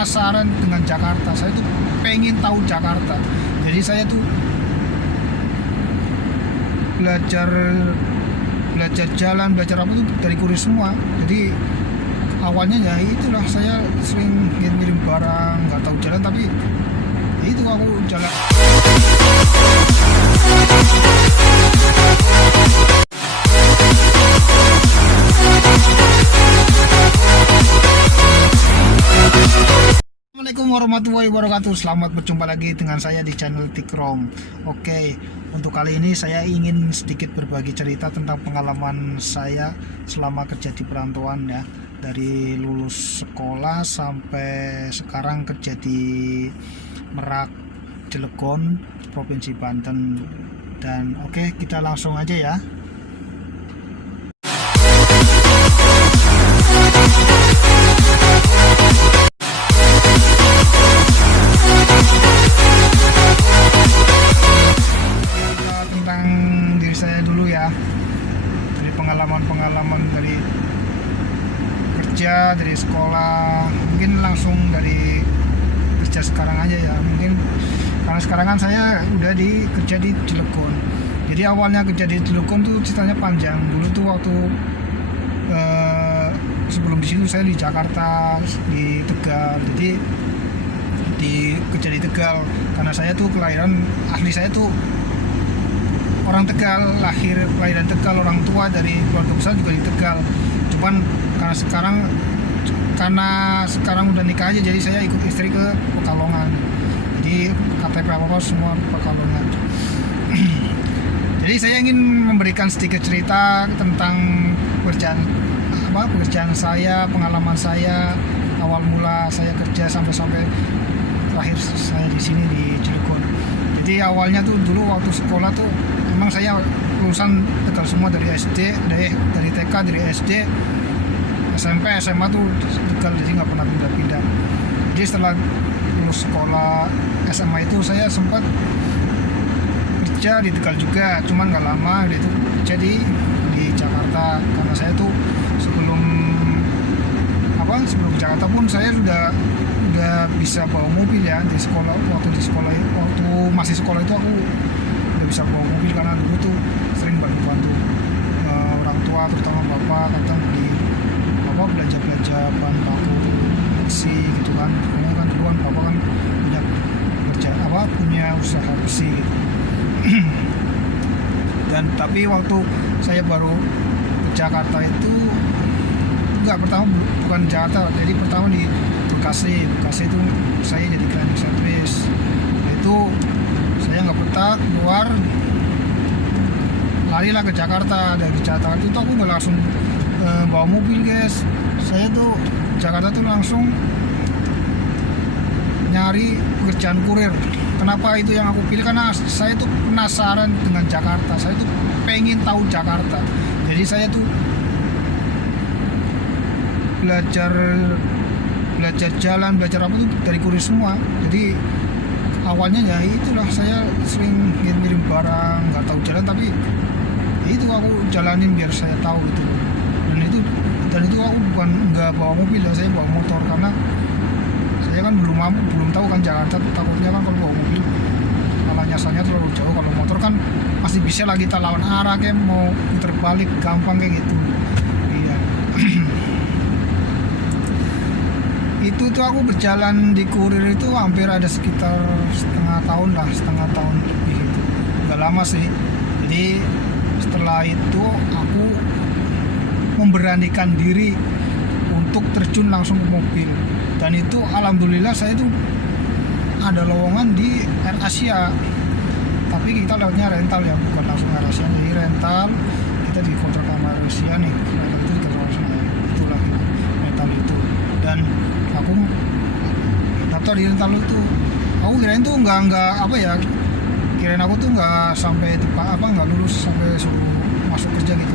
penasaran dengan Jakarta. Saya tuh pengen tahu Jakarta. Jadi saya tuh belajar jalan, belajar apa tuh dari kurir semua. Jadi awalnya ya itulah, saya sering ngirim barang, nggak tahu jalan, tapi ya itu aku jalan. Assalamualaikum warahmatullahi wabarakatuh. Selamat berjumpa lagi dengan saya di channel Tikrom. Oke, untuk kali ini saya ingin sedikit berbagi cerita tentang pengalaman saya selama kerja di perantauan ya. Dari lulus sekolah sampai sekarang kerja di Merak, Cilegon, Provinsi Banten. Dan oke, kita langsung aja ya. Saya dulu ya, dari pengalaman dari kerja, dari sekolah, mungkin langsung dari kerja sekarang aja ya. Mungkin karena sekarang kan saya udah kerja di Cilegon. Jadi awalnya kerja di Cilegon tuh ceritanya panjang. Dulu tuh waktu sebelum di situ saya di Jakarta, di Tegal. Jadi kerja di Tegal karena saya tuh kelahiran, asli saya tuh orang Tegal, kelahiran Tegal, orang tua dari keluarga besar juga di Tegal. Cuman karena sekarang udah nikah aja, jadi saya ikut istri ke Pekalongan. Jadi KTP apa semua Pekalongan. Jadi saya ingin memberikan sedikit cerita tentang pekerjaan saya, pengalaman saya, awal mula saya kerja sampai terakhir saya di sini di Cilegon. Jadi awalnya tuh dulu waktu sekolah tuh memang saya lulusan Tegal semua, dari SD, dari TK, dari SD, SMP, SMA tuh Tegal, jadi nggak pernah pindah-pindah. Jadi setelah lulus sekolah SMA itu saya sempat kerja di Tegal juga, cuman nggak lama. Itu kerja di Jakarta karena saya tuh sebelum Jakarta pun saya sudah bisa bawa mobil ya. Di sekolah, waktu masih sekolah itu aku udah bisa bawa mobil karena dulu tuh sering bantu orang tua, terutama bapak, kadang beli belanja bahan baku besi gitu kan. Karena kan dulu kan bapak kan punya usaha besi gitu. Dan tapi waktu saya baru ke Jakarta itu bukan Jakarta, jadi pertama di Bekasi itu saya jadi cleaning service. Itu saya nggak betah, keluar, larilah ke Jakarta. Dari Jakarta itu aku nggak langsung bawa mobil guys. Saya tuh Jakarta tuh langsung nyari pekerjaan kurir. Kenapa itu yang aku pilih? Karena saya tuh penasaran dengan Jakarta. Saya tuh pengen tahu Jakarta. Jadi saya tuh belajar jalan, belajar apa tuh dari kurir semua. Jadi awalnya ya itulah, saya sering ngirim barang, nggak tahu jalan, tapi ya itu aku jalanin biar saya tahu itu. Dan itu aku nggak bawa mobil, saya bawa motor karena saya kan belum tahu kan Jakarta. Takutnya kan kalau bawa mobil malah nyasarnya terlalu jauh. Kalau motor kan masih bisa lagi kita lawan arah, kayak mau puter balik gampang kayak gitu. Iya. Itu tuh aku berjalan di kurir itu hampir ada sekitar setengah tahun lebih gitu. Nggak lama sih. Jadi setelah itu aku memberanikan diri untuk terjun langsung ke mobil. Dan itu alhamdulillah saya tuh ada lowongan di AirAsia. Tapi kita lewatnya rental ya, bukan langsung AirAsia. Jadi rental, kita di kontrak sama AirAsia nih. Itu di kawasan itulah rental itu. Dan aku daftar di rental itu. Aku kirain tuh kirain aku tuh nggak sampai nggak lulus sampai suruh masuk kerja gitu.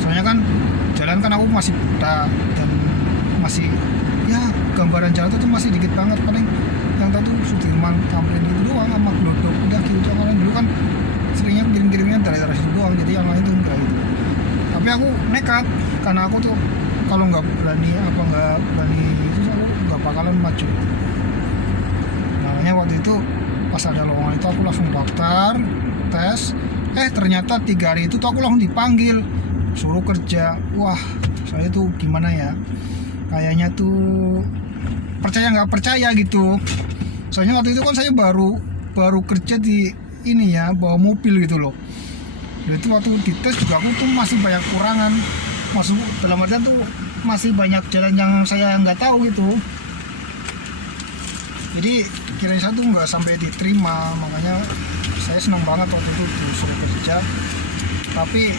Soalnya kan jalan kan aku masih buta dan masih ya gambaran jalan tuh masih dikit banget, paling yang tahu tuh Sudirman, Tamrin gitu doang sama Glodok, udah gitu. Karena dulu kan seringnya kirimnya dari situ doang, jadi yang lain tuh enggak gitu. Tapi aku nekat karena aku tuh kalau nggak berani itu aku nggak bakalan maju. waktu itu pas ada lowongan itu aku langsung daftar tes, ternyata 3 hari itu tuh aku langsung dipanggil suruh kerja. Wah, saya tuh gimana ya, kayaknya tuh percaya nggak percaya gitu. Soalnya waktu itu kan saya baru kerja di ini ya, bawa mobil gitu loh. Dan itu waktu dites juga aku tuh masih banyak kurangan, masuk dalam artian tuh masih banyak jalan yang saya nggak tahu gitu. Jadi kirain saya tuh nggak sampai diterima, makanya saya senang banget waktu itu disuruh kerja. Tapi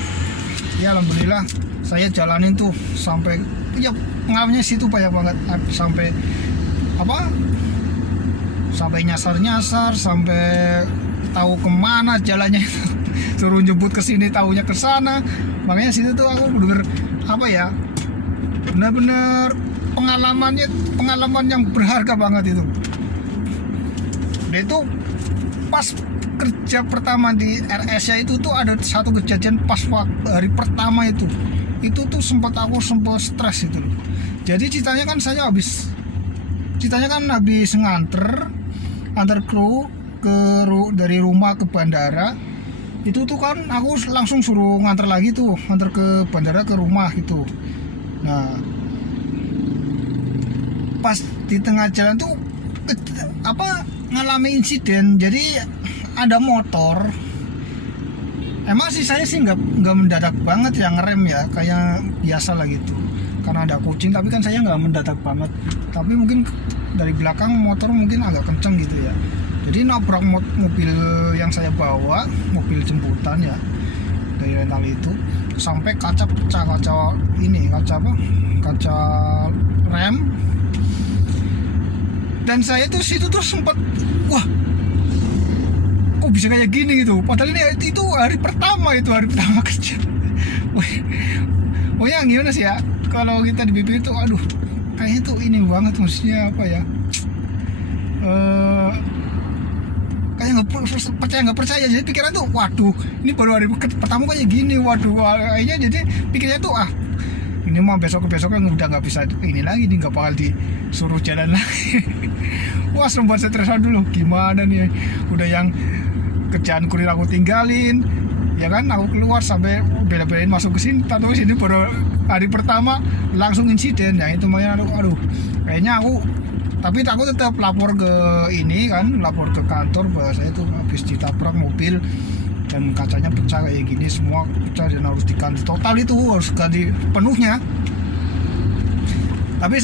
ya alhamdulillah saya jalanin tuh sampai ya pengalamannya situ banyak banget, sampai nyasar-nyasar, sampai tahu kemana jalannya itu. Suruh jemput ke sini tahunya ke sana. Makanya situ tuh aku benar-benar pengalaman yang berharga banget itu. Dan itu pas kerja pertama di RS-nya itu tuh ada satu kejadian pas hari pertama itu tuh aku sempat stres itu. Jadi ceritanya kan habis antar kru dari rumah ke bandara. Itu tuh kan aku langsung suruh nganter ke bandara ke rumah gitu. Nah, pas di tengah jalan tuh ngalami insiden. Jadi ada motor, emang sih saya sih nggak mendadak banget ya ngerem ya, kayak biasa lah gitu karena ada kucing. Tapi kan saya nggak mendadak banget, tapi mungkin dari belakang motor mungkin agak kenceng gitu ya. Jadi nabrak mobil yang saya bawa, mobil jemputan ya dari rental itu, sampai kaca pecah, kaca rem. Dan saya tuh situ tuh sempat, wah kok bisa kayak gini gitu. Padahal itu hari pertama kerja. Oh ya gimana sih ya, kalau kita di BP itu aduh kayaknya tuh ini banget, maksudnya apa ya, kayak nggak percaya. Jadi pikiran tuh waduh ini baru hari pertama kayak gini, waduh kayaknya. Jadi pikirnya tuh ini mah besoknya udah nggak bisa ini lagi nih, nggak bakal disuruh jalan lagi. Wah sempat stresan dulu, gimana nih, udah yang kerjaan kurir aku tinggalin ya kan, aku keluar sampai bela-belain masuk ke sini, tahu sini baru hari pertama langsung insiden ya. Itu makanya aduh kayaknya tapi aku tetap lapor ke kantor bahwa saya tuh habis ditabrak mobil dan kacanya pecah kayak gini, semua pecah dan harus diganti total, itu harus ganti penuhnya. Tapi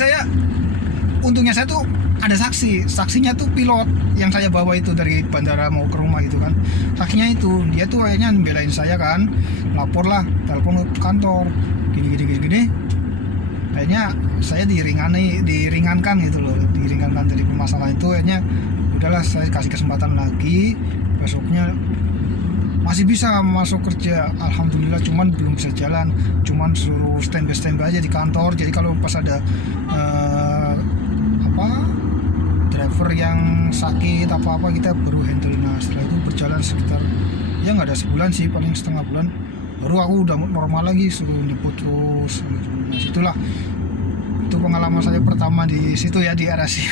untungnya saya tuh ada saksinya tuh pilot yang saya bawa itu dari bandara mau ke rumah gitu kan. Saksinya itu dia tuh kayaknya belain saya kan, lapor lah, telepon ke kantor gini. Akhirnya saya diringankan gitu loh, diringankan dari permasalahan itu. Akhirnya udahlah saya kasih kesempatan lagi, besoknya masih bisa masuk kerja, alhamdulillah. Cuman belum bisa jalan, cuman suruh standby aja di kantor. Jadi kalau pas ada driver yang sakit apa kita baru handle. Nah setelah itu berjalan sekitar ya nggak ada sebulan sih, paling setengah bulan baru aku udah normal lagi, suruh nyebut terus. Nah situlah itu pengalaman saya pertama di situ ya, di RSI.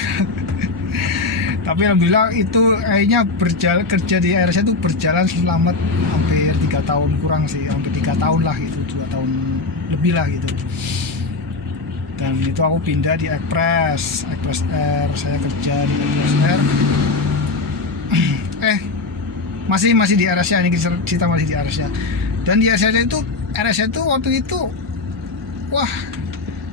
Tapi alhamdulillah itu akhirnya kerja di RSI itu berjalan selamat hampir 3 tahun kurang sih, hampir 3 tahun lah gitu, 2 tahun lebih lah gitu. Dan itu aku pindah di Express Air, saya kerja di Express Air. masih di RSI, ini kita masih di RSI. Dan di RSI itu waktu itu wah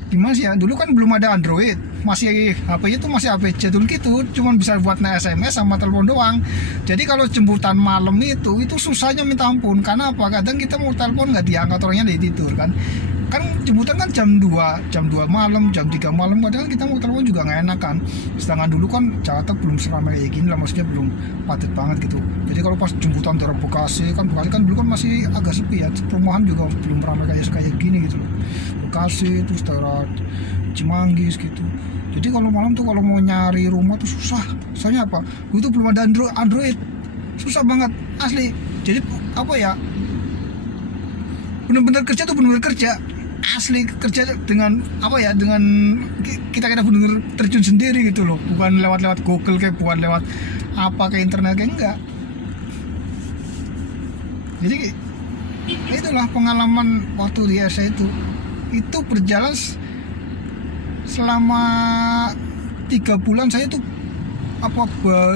gimana sih ya, dulu kan belum ada Android, masih HP-nya tuh masih HP jadul gitu, cuman bisa buat SMS sama telepon doang. Jadi kalau jemputan malam itu susahnya minta ampun. Karena apa, kadang kita mau telepon nggak diangkat, orangnya lagi tidur kan jemputan kan jam 2 malam, jam 3 malam, padahal kita mau telepon juga nggak enak kan. Sedangkan dulu kan Jakarta belum seramai kayak gini lah, maksudnya belum padat banget gitu. Jadi kalau pas jemputan dari Bekasi kan dulu kan masih agak sepi ya, perumahan juga belum ramai kayak gini gitu loh. Bekasi terus daerah Cimanggis gitu. Jadi kalau malam tuh kalau mau nyari rumah tuh susah. Soalnya apa, itu belum ada Android, susah banget asli. Jadi apa ya, bener-bener kerja asli, kerja dengan apa ya, dengan kita bener-bener terjun sendiri gitu loh, bukan lewat Google, kayak bukan lewat apa ke internet enggak. Jadi itulah pengalaman waktu di SA itu berjalan selama 3 bulan. Saya tuh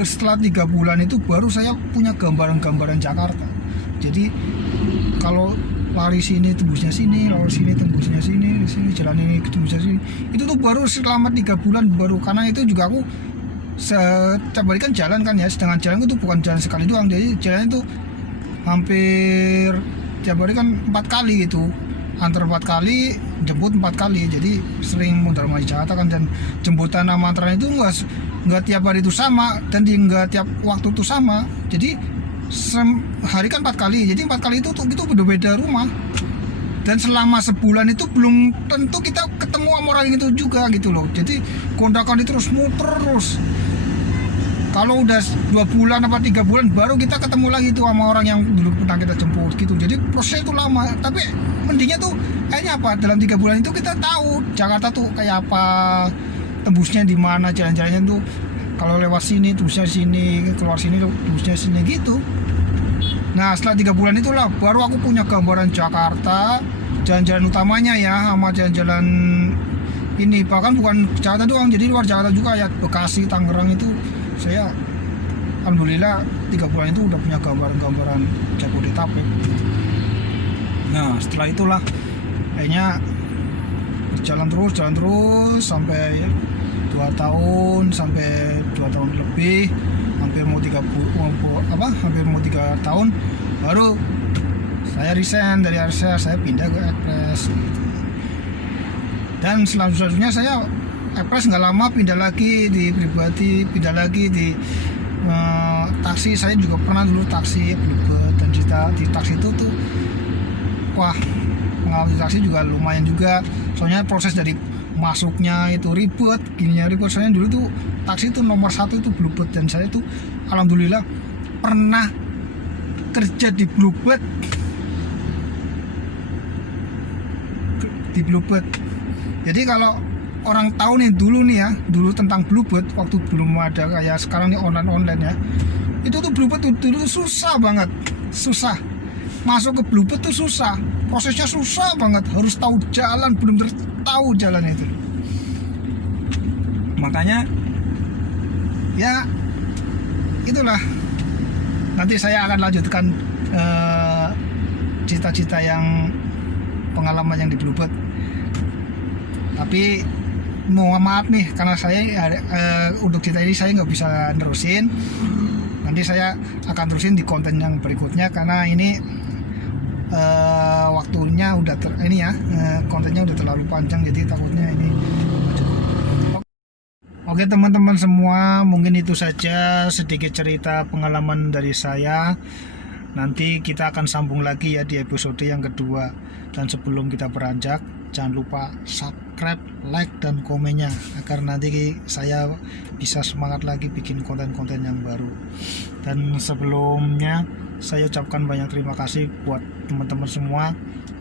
setelah 3 bulan itu baru saya punya gambaran Jakarta. Jadi kalau lari sini tembusnya sini, lari sini tembusnya sini, jalan ini tembusnya sini, itu tuh baru selama 3 bulan baru. Karena itu juga aku setiap hari kan jalan kan ya, sedangkan jalan itu bukan jalan sekali doang, jadi jalan itu hampir tiap hari kan 4 kali gitu, antar 4 kali, jemput 4 kali, jadi sering muter-muter Jakarta kan. Dan jemputan sama antaran itu nggak tiap hari itu sama, dan nggak tiap waktu itu sama. Jadi hari kan 4 kali, jadi 4 kali itu beda-beda rumah. Dan selama sebulan itu belum tentu kita ketemu sama orang itu juga gitu loh. Jadi kondakan itu terus muter terus. Kalau udah 2 bulan apa 3 bulan baru kita ketemu lagi tuh sama orang yang dulu pernah kita jemput gitu. Jadi prosesnya itu lama, tapi mendingnya tuh kayaknya apa, dalam 3 bulan itu kita tahu Jakarta tuh kayak apa, tembusnya di mana, jalan-jalannya tuh kalau lewat sini tembusnya sini, keluar sini tembusnya sini gitu. Nah setelah 3 bulan itulah baru aku punya gambaran Jakarta, jalan-jalan utamanya ya, sama jalan-jalan ini, bahkan bukan Jakarta doang, jadi luar Jakarta juga ya, Bekasi, Tangerang itu saya alhamdulillah 3 bulan itu udah punya gambaran Jabodetabek. Nah setelah itulah kayaknya jalan terus sampai 2 tahun, sampai 2 tahun lebih, hampir mau 3 tahun baru saya resign dari RCA, saya pindah ke Express gitu. Dan selanjutnya saya Express nggak lama pindah lagi di pribadi, pindah lagi di taksi. Saya juga pernah dulu taksi Bluebird, dan di taksi itu tuh wah, pengalaman di taksi juga lumayan juga, soalnya proses dari masuknya itu ribet, gininya ribet. Soalnya dulu tuh taksi itu nomor 1 itu Bluebird, dan saya tuh alhamdulillah pernah kerja di Bluebird. Jadi kalau orang tahu nih dulu nih ya, dulu tentang Bluebird waktu belum ada kayak sekarang nih online ya, itu tuh Bluebird tuh dulu susah banget, susah masuk ke Bluebird tuh susah, prosesnya susah banget, harus tahu jalan, belum tahu jalan itu. Makanya ya itulah, nanti saya akan lanjutkan cita-cita yang pengalaman yang di Bluebird. Tapi mohon maaf nih, karena saya untuk cerita ini saya nggak bisa nerusin. Nanti saya akan terusin di konten yang berikutnya, karena ini waktunya udah kontennya udah terlalu panjang, jadi takutnya ini. Oke teman-teman semua, mungkin itu saja sedikit cerita pengalaman dari saya. Nanti kita akan sambung lagi ya di episode yang kedua. Dan sebelum kita beranjak, jangan lupa subscribe, like, dan komennya, agar nanti saya bisa semangat lagi bikin konten-konten yang baru. Dan sebelumnya saya ucapkan banyak terima kasih buat teman-teman semua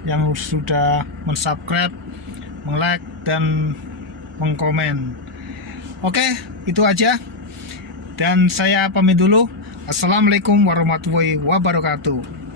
yang sudah mensubscribe, like, dan mengkomen. Oke, itu aja. Dan saya pamit dulu. Assalamualaikum warahmatullahi wabarakatuh.